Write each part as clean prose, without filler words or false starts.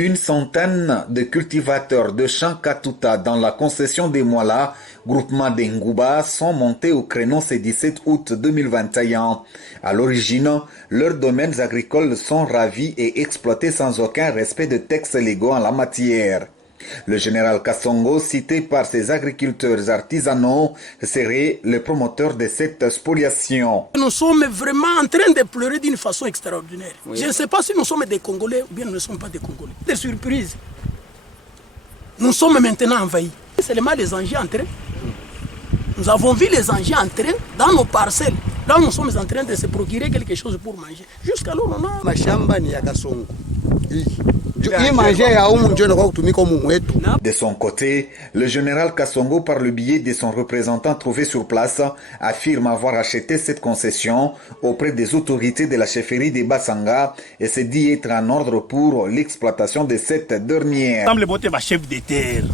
Une centaine de cultivateurs de champs Katuta dans la concession des Moala, groupement d'Engouba, sont montés au créneau ce 17 août 2021. À l'origine, leurs domaines agricoles sont ravis et exploités sans aucun respect de textes légaux en la matière. Le général Kassongo, cité par ses agriculteurs artisanaux, serait le promoteur de cette spoliation. Nous sommes vraiment en train de pleurer d'une façon extraordinaire. Oui. Je ne sais pas si nous sommes des Congolais ou bien nous ne sommes pas des Congolais. Des surprises. Nous sommes maintenant envahis. C'est seulement les engins entrés. Nous avons vu les engins entrer dans nos parcelles. Là, nous sommes en train de se procurer quelque chose pour manger. Jusqu'alors, on a... Mashamba ni ya Kassongo. De son côté, le général Kassongo, par le biais de son représentant trouvé sur place, affirme avoir acheté cette concession auprès des autorités de la chefferie de Bassanga et se dit être en ordre pour l'exploitation de cette dernière. Chef de terre,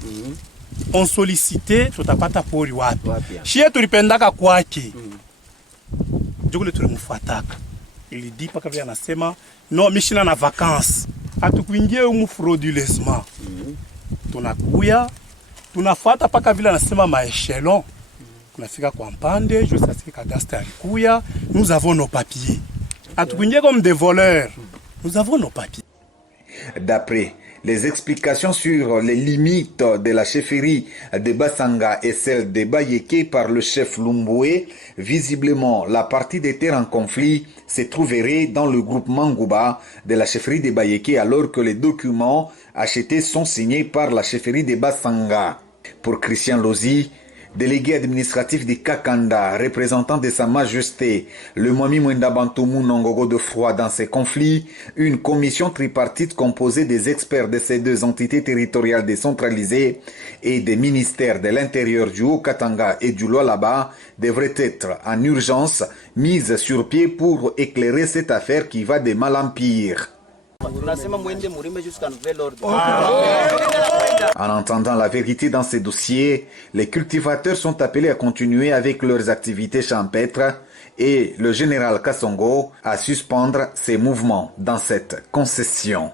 on sollicitait tutapata pori wapi. Shie tulipendaka kwake. Jogule tulimfuataka. Il dit paka vile anasema no mishina na vacances. Hatukuingie humu frauduleusement. Tunakuya, tunafuata paka vile anasema maechelon. Tunafika kwa mpande, je sais que Kagasta alikuya, nous avons nos papiers. Hatukuingie comme des voleurs. Nous avons nos papiers. D'après les explications sur les limites de la chefferie de Bassanga et celle de Bayeke par le chef Lumboué, visiblement la partie des terres en conflit se trouverait dans le groupement Ngouba de la chefferie de Bayeke alors que les documents achetés sont signés par la chefferie de Bassanga. Pour Christian Lozi, délégué administratif de Kakanda, représentant de Sa Majesté, le Mwami Mwenda Bantoumou Nongogo de Froid dans ces conflits, une commission tripartite composée des experts de ces deux entités territoriales décentralisées et des ministères de l'Intérieur du Haut-Katanga et du Lualaba devrait être en urgence mise sur pied pour éclairer cette affaire qui va de mal en pire. En entendant la vérité dans ces dossiers, les cultivateurs sont appelés à continuer avec leurs activités champêtres et le général Kassongo à suspendre ses mouvements dans cette concession.